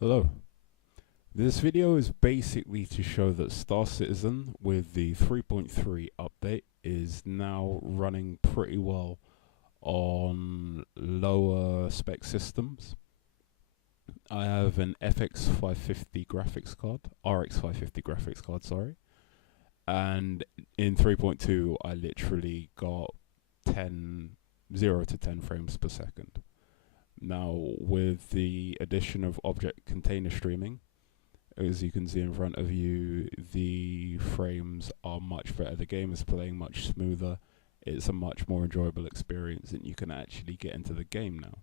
Hello. This video is basically to show that Star Citizen with the 3.3 update is now running pretty well on lower spec systems. I have an RX550 graphics card, sorry. And in 3.2 I literally got 0 to 10 frames per second. Now, with the addition of object container streaming, as you can see in front of you, the frames are much better. The game is playing much smoother. It's a much more enjoyable experience, and you can actually get into the game now.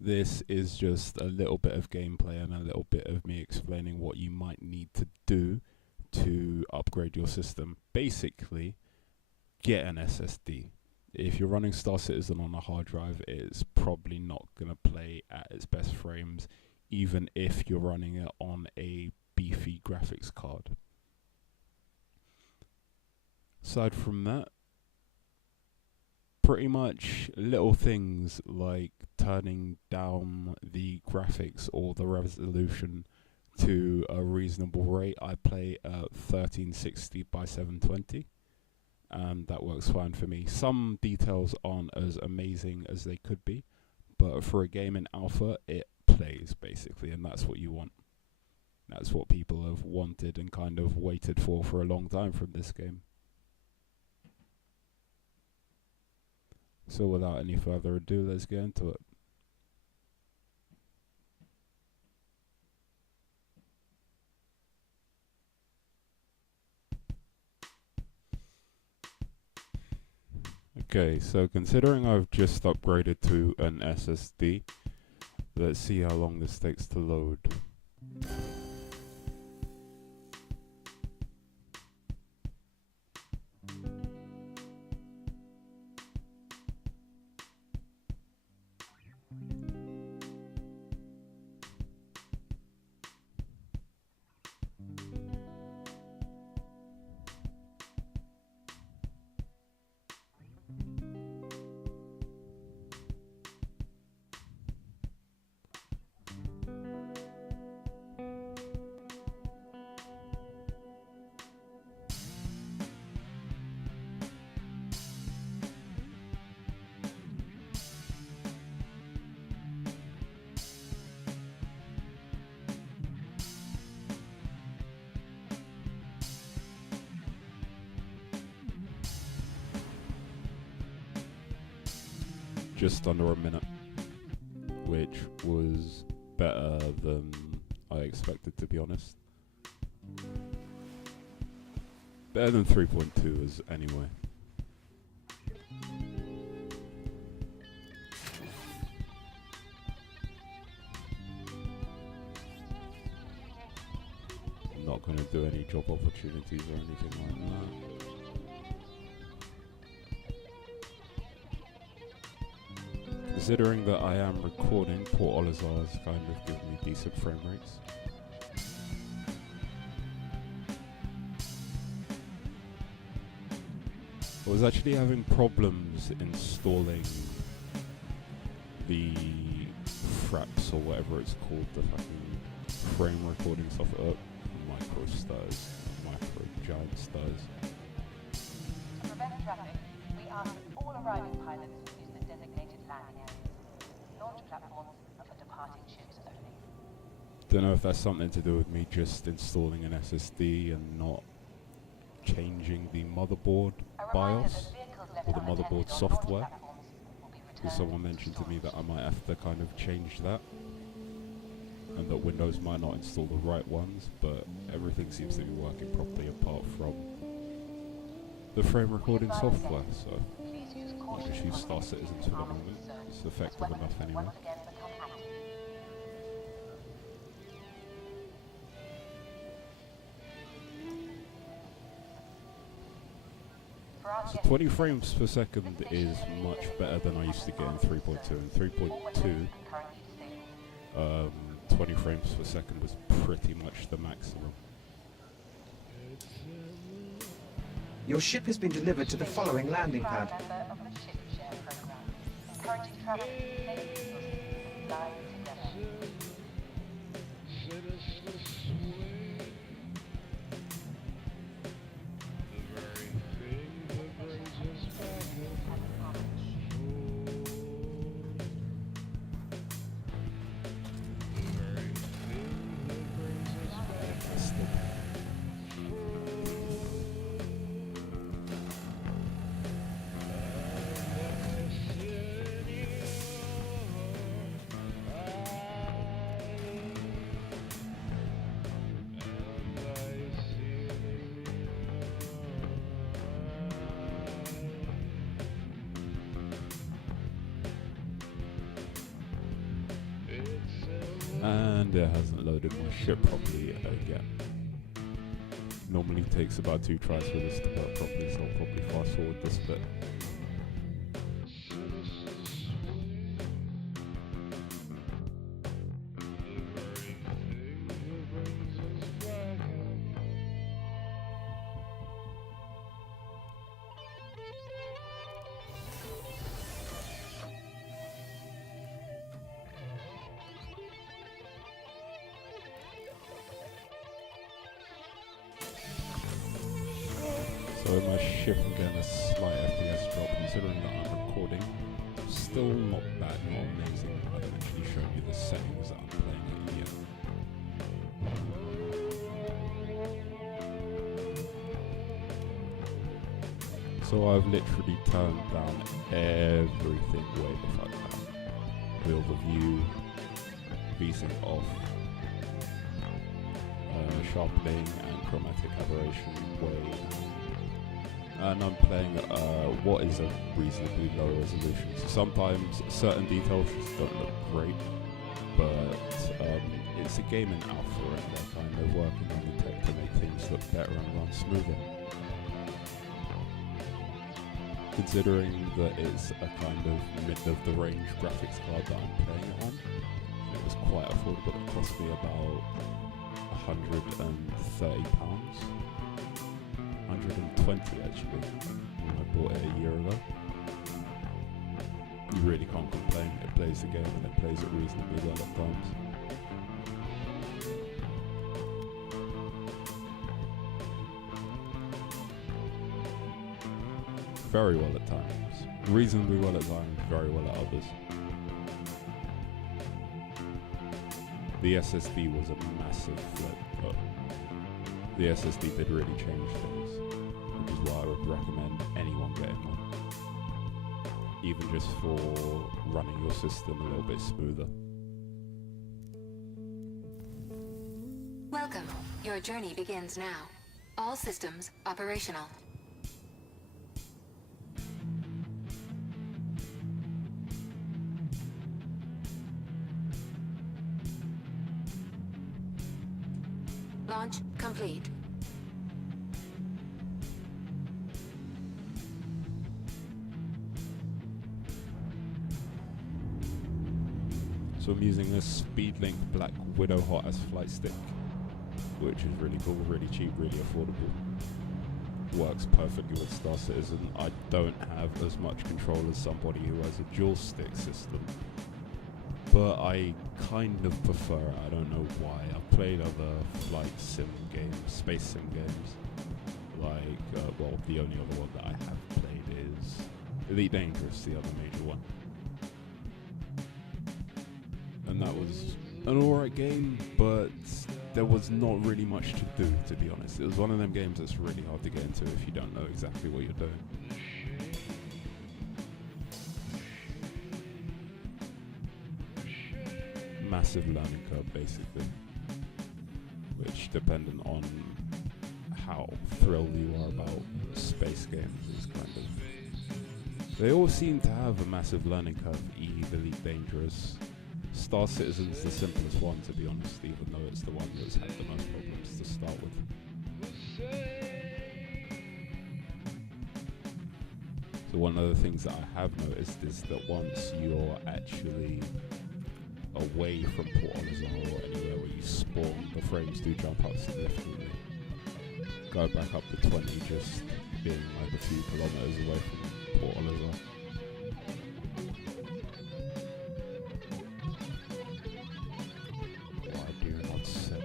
This is just a little bit of gameplay and a little bit of me explaining what you might need to do to upgrade your system. Basically, get an SSD. If you're running Star Citizen on a hard drive, it's probably not going to play at its best frames, even if you're running it on a beefy graphics card. Aside from that, pretty much little things like turning down the graphics or the resolution to a reasonable rate. I play at 1360 by 720. And that works fine for me. Some details aren't as amazing as they could be, but for a game in alpha, it plays basically, and that's what you want. That's what people have wanted and kind of waited for a long time from this game. So without any further ado, let's get into it. Okay, so considering I've just upgraded to an SSD, let's see how long this takes to load. Just under a minute, which was better than I expected, to be honest. Better than 3.2 is anyway. I'm not going to do any job opportunities or anything like that. Considering that I am recording, Port Olisar's kind of gives me decent frame rates. I was actually having problems installing the fraps or whatever it's called, the fucking frame recording software. Micro stutters, micro giant stutters. To prevent traffic, we ask that all arriving pilots use the designated landing areas. Launch platforms are for departing ships only. Don't know if that's something to do with me just installing an SSD and not changing the motherboard BIOS or the motherboard software, because someone mentioned to me that I might have to kind of change that, and that Windows might not install the right ones, but everything seems to be working properly apart from the frame recording software, so I'll just use Star Citizen for the moment. It's effective enough anyway. So 20 frames per second is much better than I used to get in 3.2. In 3.2, 20 frames per second was pretty much the maximum. Your ship has been delivered to the following landing pad. And it hasn't loaded my ship properly again. Normally takes about 2 tries for this to work properly, so I'll probably fast forward this bit. So my ship, I'm getting a slight FPS drop considering that I'm recording. Still not bad, not amazing. I haven't actually shown you the settings that I'm playing it yet. So I've literally turned down everything way the fuck down. Field of view, VSync off, sharpening and chromatic aberration way down. And I'm playing what is a reasonably low resolution. So sometimes certain details just don't look great, but it's a game in alpha and they're kind of working on the tech to make things look better and run smoother. Considering that it's a kind of mid-of-the-range graphics card that I'm playing it on, it was quite affordable. It cost me about £130. 120 actually, when I bought it a year ago. You really can't complain. It plays the game and it plays it reasonably well at times. Very well at times. Reasonably well at times, very well at others. The SSD was a massive flip, but the SSD did really change things, which is why I would recommend anyone getting one, even just for running your system a little bit smoother. Welcome. Your journey begins now. All systems operational. Launch complete. So I'm using this Speedlink Black Widow Hot as flight stick, which is really cool, really cheap, really affordable. Works perfectly with Star Citizen. I don't have as much control as somebody who has a dual stick system, but I kind of prefer it. I don't know why. I've played other flight sim games, space sim games, like, well, the only other one that I have played is Elite Dangerous, the other major one. And that was an alright game, but there was not really much to do, to be honest. It was one of them games that's really hard to get into if you don't know exactly what you're doing. Massive learning curve, basically, which, dependent on how thrilled you are about space games, is kind of... They all seem to have a massive learning curve. Eve, Elite Dangerous. Star Citizen's the simplest one, to be honest, even though it's the one that's had the most problems to start with. So one of the things that I have noticed is that once you're actually away from Port Olazar or anywhere where you spawn, the frames do jump up significantly. Go back up to 20 just being like a few kilometers away from Port Olazar. Why do you not set?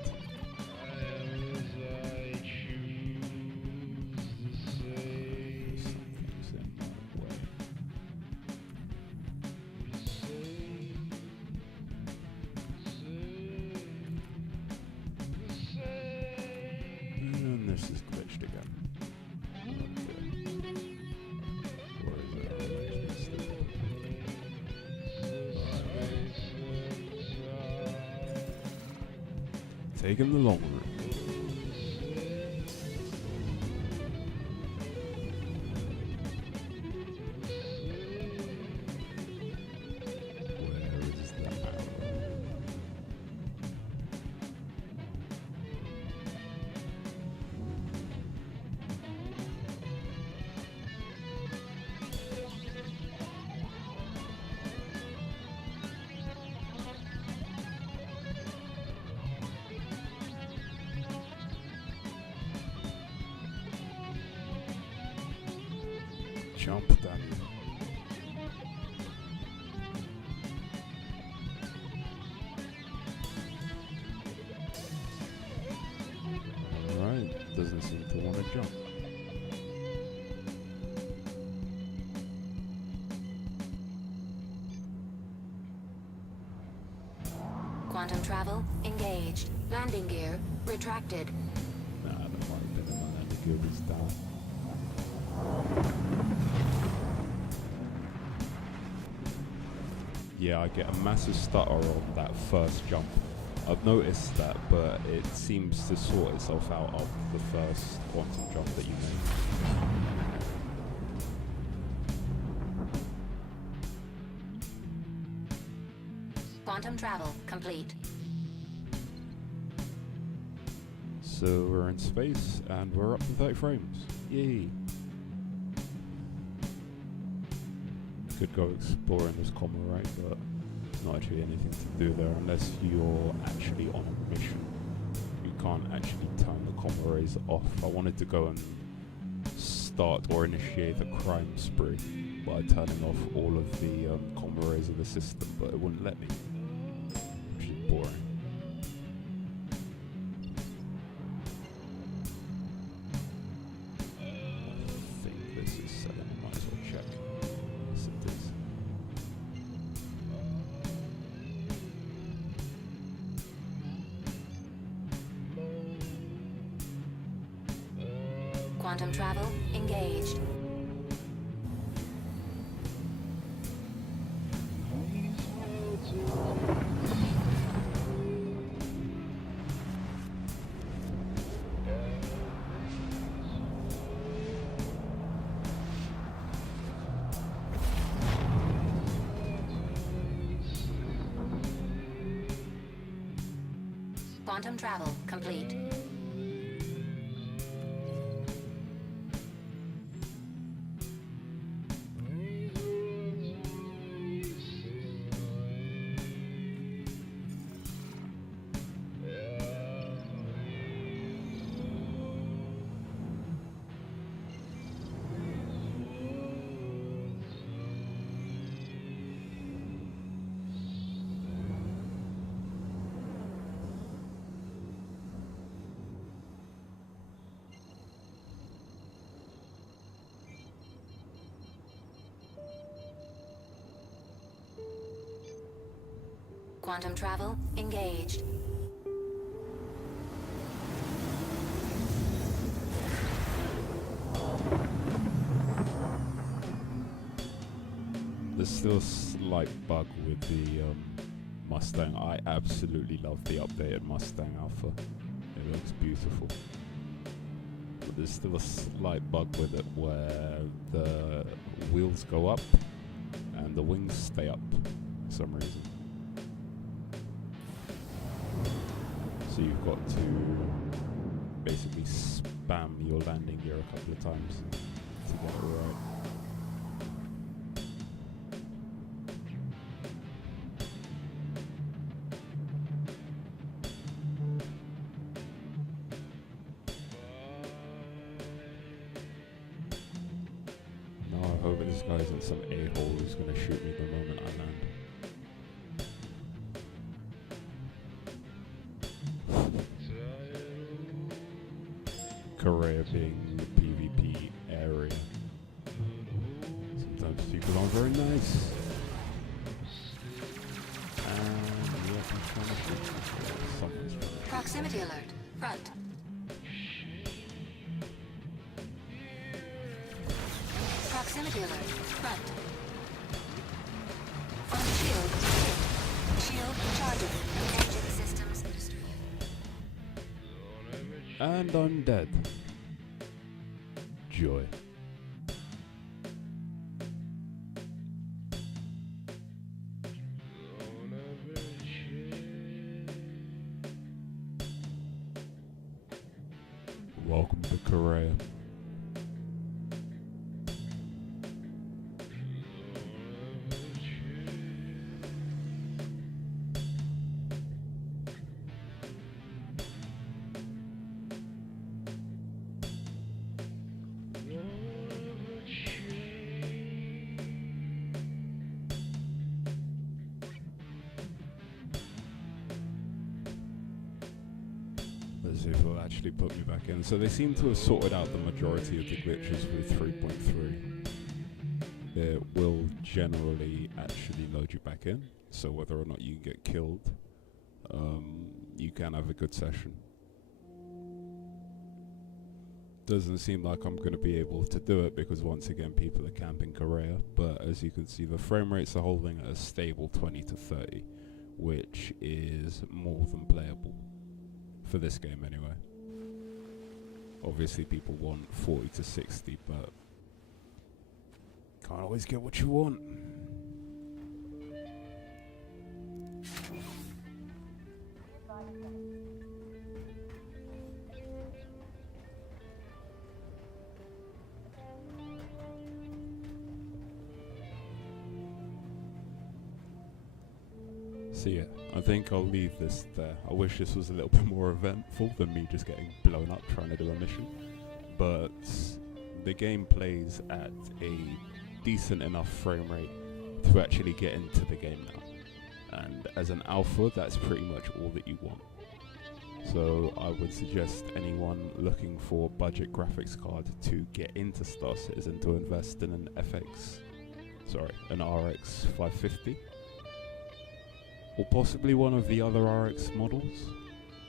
Something's in my way. And this is glitched again. Or is it arrangement stupid? Taking the long route. Where is the arrow? jump, Daniel. Alright, doesn't seem to want to jump. Quantum travel engaged. Landing gear retracted. Nah, that might have been a man the gear was down. Yeah, I get a massive stutter on that first jump. I've noticed that, but it seems to sort itself out after the first quantum jump that you make. Quantum travel complete. So we're in space and we're up to 30 frames. Yay! Could go exploring this comma, right? But not actually anything to do there unless you're actually on a mission. You can't actually turn the comma rays off. I wanted to go and start or initiate a crime spree by turning off all of the comma rays of the system, but it wouldn't let me, which is boring. I think this is setting. I might as well check. Yes, it is. Quantum travel engaged. Quantum travel complete. Quantum travel engaged. There's still a slight bug with the Mustang. I absolutely love the updated Mustang Alpha. It looks beautiful. But there's still a slight bug with it where the wheels go up and the wings stay up for some reason. So you've got to basically spam your landing gear a couple of times to get it right. No, I hope this guy isn't some a-hole who's going to shoot me the moment I land. Korea being the PvP area. Sometimes people aren't very nice. And yeah, I'm trying to shoot. Someone's trying to shoot. Proximity alert. Front. Proximity alert. Front. Front shield. Hit. Shield charging. Engine systems destroyed. And I'm dead. Joy. Welcome to Korea. Let's see if it'll actually put me back in. So they seem to have sorted out the majority of the glitches with 3.3. It will generally actually load you back in, so whether or not you get killed, you can have a good session. Doesn't seem like I'm going to be able to do it because once again people are camping Korea, but as you can see the frame rates are holding at a stable 20 to 30, which is more than playable for this game anyway. Obviously people want 40 to 60, but can't always get what you want. So yeah, I think I'll leave this there. I wish this was a little bit more eventful than me just getting blown up trying to do a mission. But the game plays at a decent enough frame rate to actually get into the game now. And as an alpha, that's pretty much all that you want. So I would suggest anyone looking for a budget graphics card to get into Star Citizen to invest in an RX550. Or possibly one of the other RX models,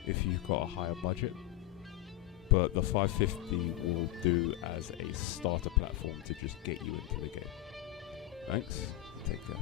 if you've got a higher budget. But the 550 will do as a starter platform to just get you into the game. Thanks, take care.